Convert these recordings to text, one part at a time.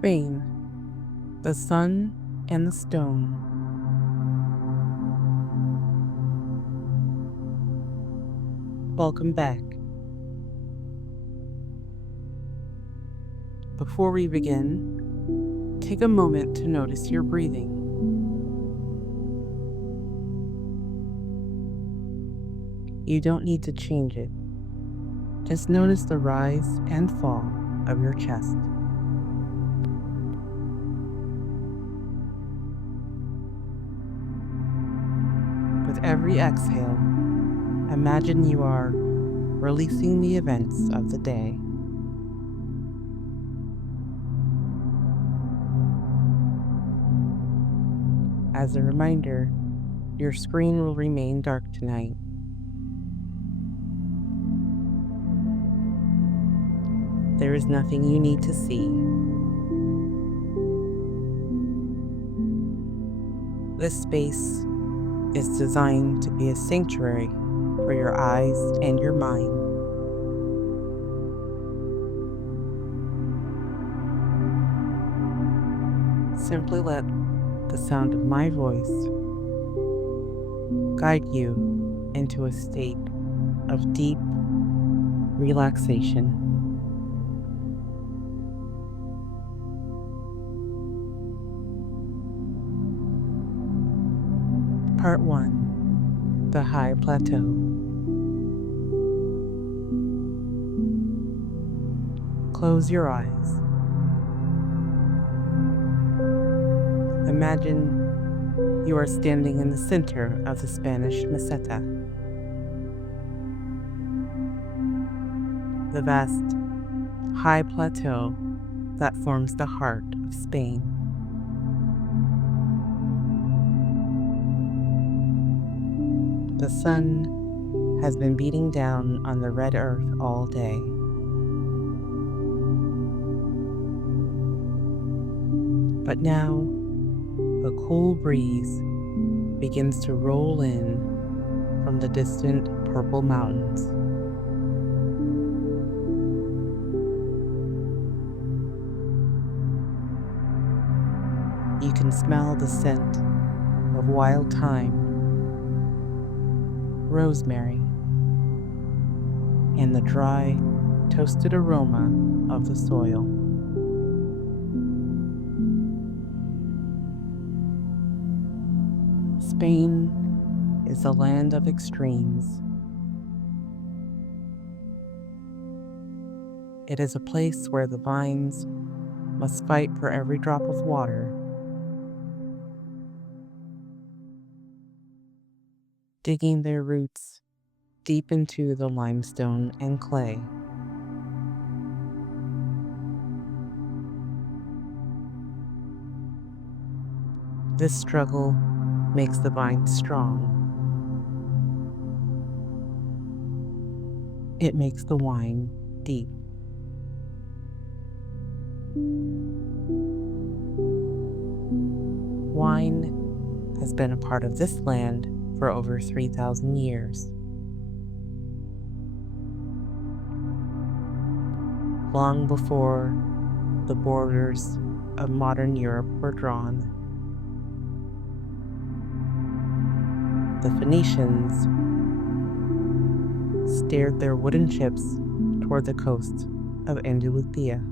Spain, the sun and the stone. Welcome back. Before we begin, take a moment to notice your breathing. You don't need to change it. Just notice the rise and fall of your chest. With every exhale, imagine you are releasing the events of the day. As a reminder, your screen will remain dark tonight. There is nothing you need to see. This space is designed to be a sanctuary for your eyes and your mind. Simply let the sound of my voice guide you into a state of deep relaxation. Part 1. The High Plateau. Close your eyes. Imagine you are standing in the center of the Spanish Meseta, the vast, high plateau that forms the heart of Spain. The sun has been beating down on the red earth all day. But now, a cool breeze begins to roll in from the distant purple mountains. You can smell the scent of wild thyme, rosemary, and the dry, toasted aroma of the soil. Spain is a land of extremes. It is a place where the vines must fight for every drop of water, digging their roots deep into the limestone and clay. This struggle makes the vine strong. It makes the wine deep. Wine has been a part of this land for over 3,000 years. Long before the borders of modern Europe were drawn, the Phoenicians steered their wooden ships toward the coast of Andalusia.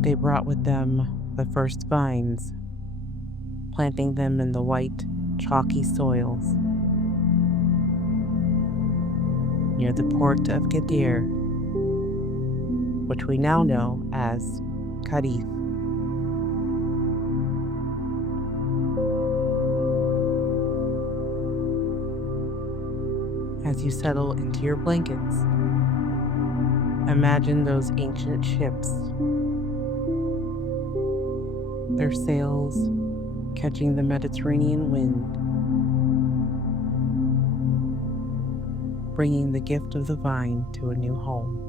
They brought with them the first vines, planting them in the white, chalky soils near the port of Gadir, which we now know as Cadiz. As you settle into your blankets, imagine those ancient ships, their sails catching the Mediterranean wind, bringing the gift of the vine to a new home.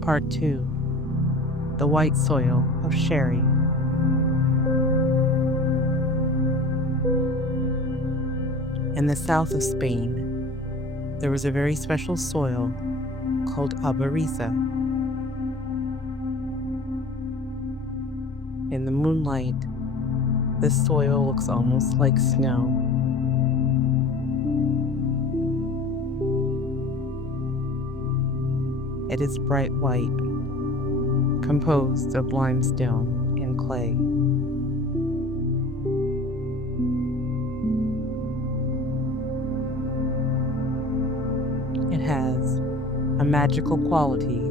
Part 2. The white soil of sherry. In the south of Spain, there was a very special soil called Albariza. In the moonlight, this soil looks almost like snow. It is bright white, composed of limestone and clay. It has a magical quality.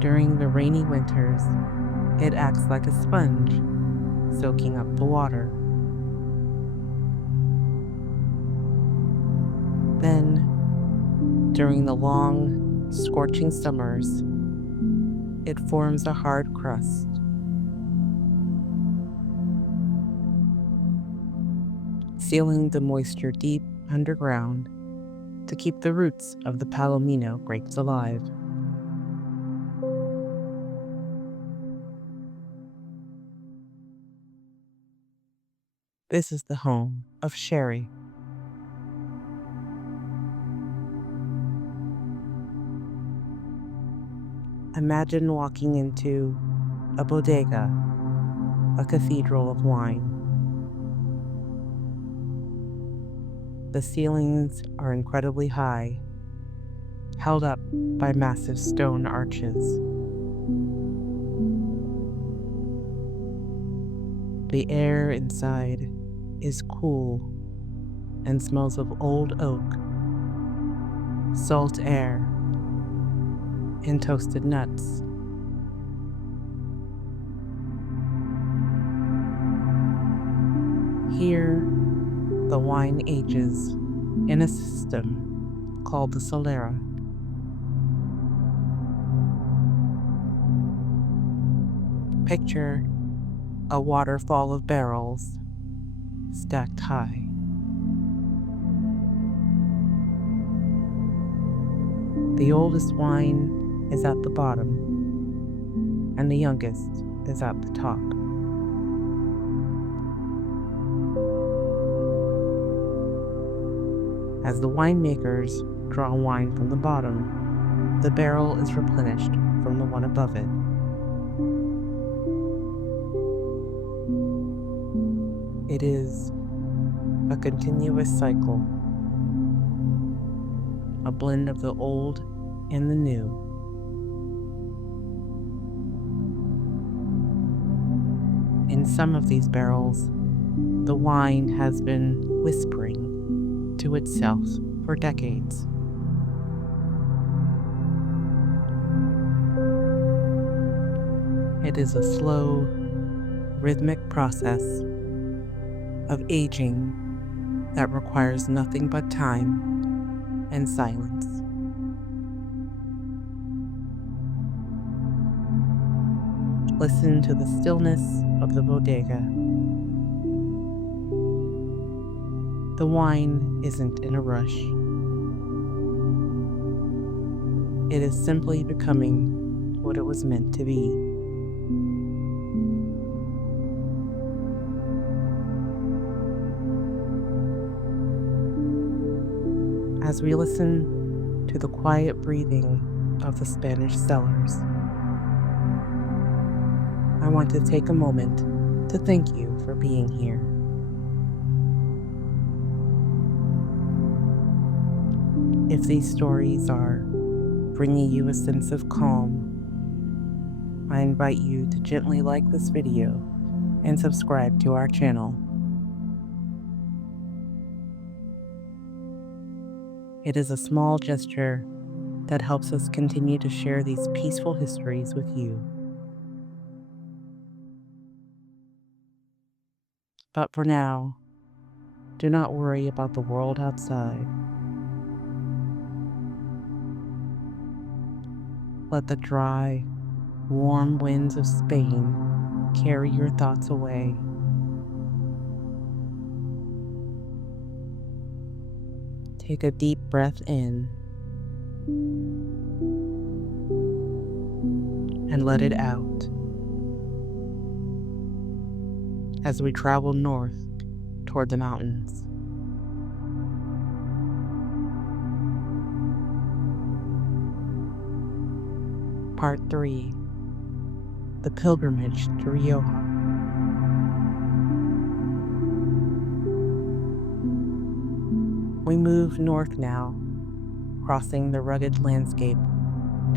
During the rainy winters, it acts like a sponge, soaking up the water. Then, during the long, scorching summers, it forms a hard crust. Sealing the moisture deep underground to keep the roots of the Palomino grapes alive. This is the home of sherry. Imagine walking into a bodega, a cathedral of wine. The ceilings are incredibly high, held up by massive stone arches. The air inside is cool and smells of old oak, salt air, and toasted nuts. Here, the wine ages in a system called the Solera. Picture a waterfall of barrels stacked high. The oldest wine is at the bottom, and the youngest is at the top. As the winemakers draw wine from the bottom, the barrel is replenished from the one above it. It is a continuous cycle, a blend of the old and the new. In some of these barrels, the wine has been whispering to itself for decades. It is a slow, rhythmic process of aging that requires nothing but time and silence. Listen to the stillness of the bodega. The wine isn't in a rush. It is simply becoming what it was meant to be. As we listen to the quiet breathing of the Spanish cellars, I want to take a moment to thank you for being here. If these stories are bringing you a sense of calm, I invite you to gently like this video and subscribe to our channel. It is a small gesture that helps us continue to share these peaceful histories with you. But for now, do not worry about the world outside. Let the dry, warm winds of Spain carry your thoughts away. Take a deep breath in and let it out. as we travel north toward the mountains. Part 3: The Pilgrimage to Rioja. We move north now, crossing the rugged landscape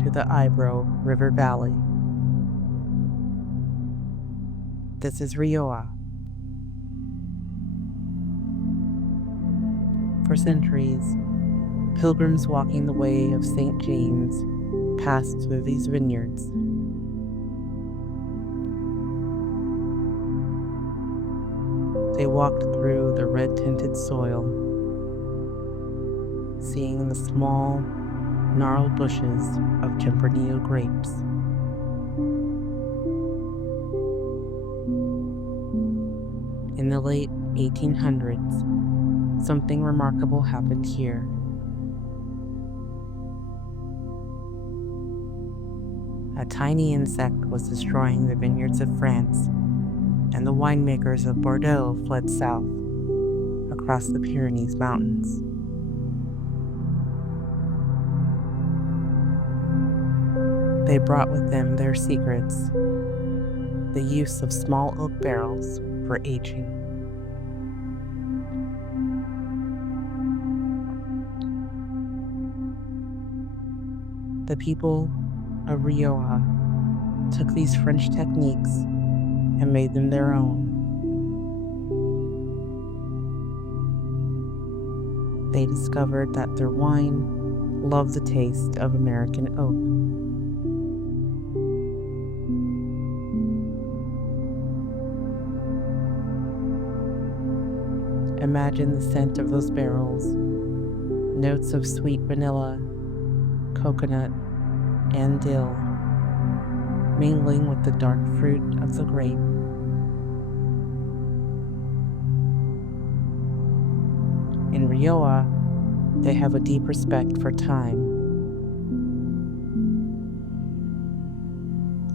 to the Ebro River Valley. This is Rioja. For centuries, pilgrims walking the way of St. James passed through these vineyards. They walked through the red-tinted soil, seeing the small, gnarled bushes of Tempranillo grapes. In the late 1800s, something remarkable happened here. A tiny insect was destroying the vineyards of France, and the winemakers of Bordeaux fled south, across the Pyrenees Mountains. They brought with them their secrets, the use of small oak barrels for aging. The people of Rioja took these French techniques and made them their own. They discovered that their wine loved the taste of American oak. Imagine the scent of those barrels, notes of sweet vanilla, coconut, and dill, mingling with the dark fruit of the grape. In Rioja, they have a deep respect for time.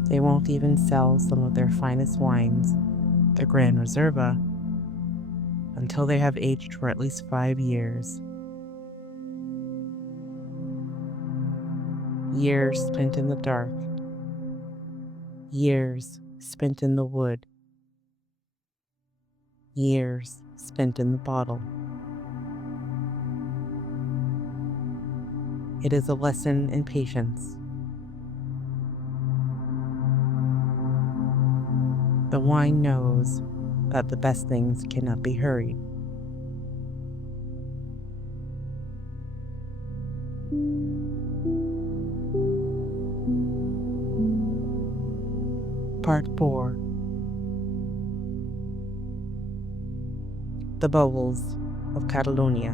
They won't even sell some of their finest wines, the Gran Reserva, until they have aged for at least 5 years. Years spent in the dark. Years spent in the wood. Years spent in the bottle. It is a lesson in patience. The wine knows that the best things cannot be hurried. Part 4: The Bubbles of Catalonia.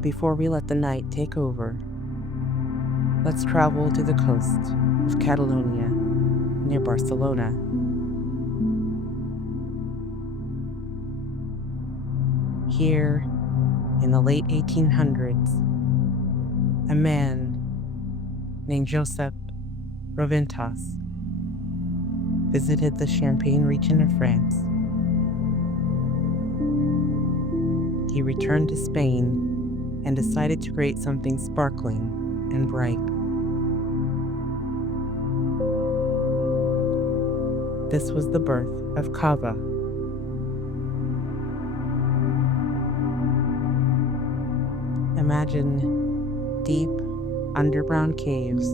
Before we let the night take over, let's travel to the coast of Catalonia near Barcelona. Here, in the late 1800s, a man named Josep Roventas visited the Champagne region of France. He returned to Spain and decided to create something sparkling and bright. This was the birth of cava. Imagine deep, underground caves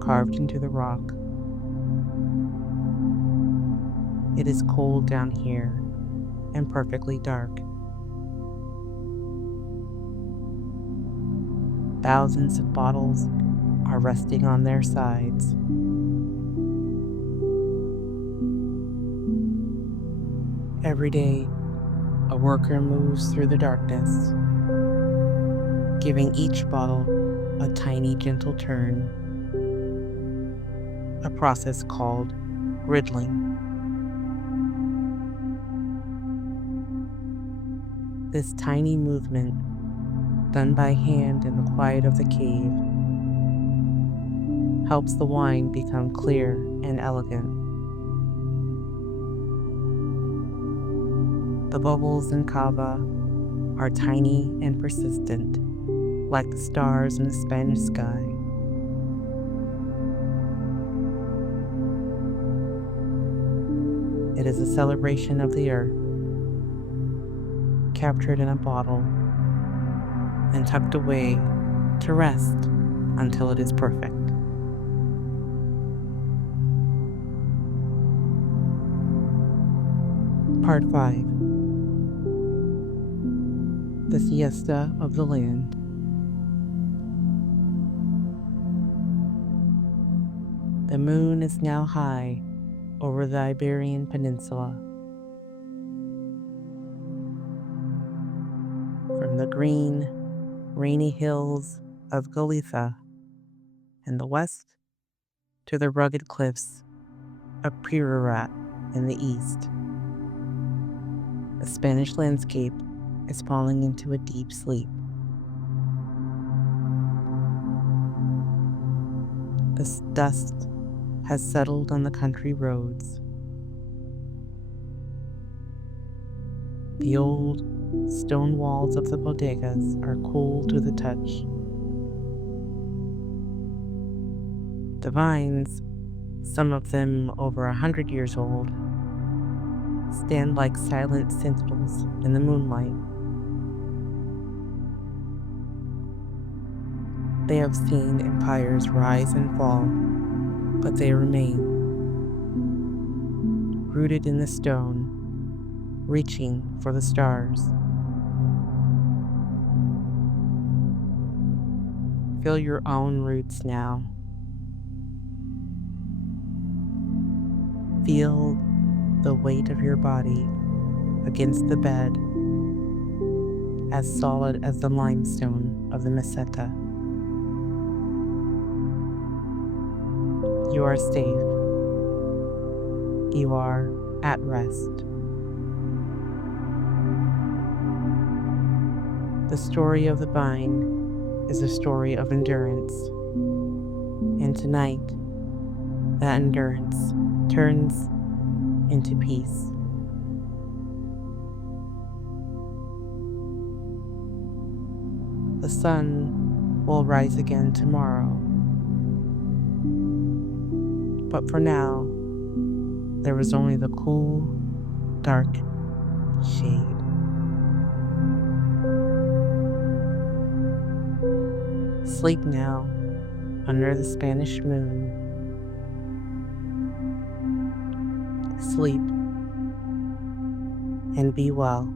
carved into the rock. It is cold down here and perfectly dark. Thousands of bottles are resting on their sides. Every day, a worker moves through the darkness, giving each bottle a tiny, gentle turn, a process called riddling. This tiny movement, done by hand in the quiet of the cave, helps the wine become clear and elegant. The bubbles in cava are tiny and persistent, like the stars in the Spanish sky. It is a celebration of the earth, captured in a bottle and tucked away to rest until it is perfect. Part 5. The Siesta of the Land. The moon is now high over the Iberian Peninsula. From the green, rainy hills of Galicia in the west to the rugged cliffs of Priorat in the east, the Spanish landscape is falling into a deep sleep. The dust has settled on the country roads. The old stone walls of the bodegas are cool to the touch. The vines, some of them over 100 years old, stand like silent sentinels in the moonlight. They have seen empires rise and fall, but they remain, rooted in the stone, reaching for the stars. Feel your own roots now. Feel the weight of your body against the bed, as solid as the limestone of the meseta. You are safe. You are at rest. The story of the vine is a story of endurance. And tonight, that endurance turns into peace. The sun will rise again tomorrow. But for now, there is only the cool, dark shade. Sleep now under the Spanish moon. Sleep and be well.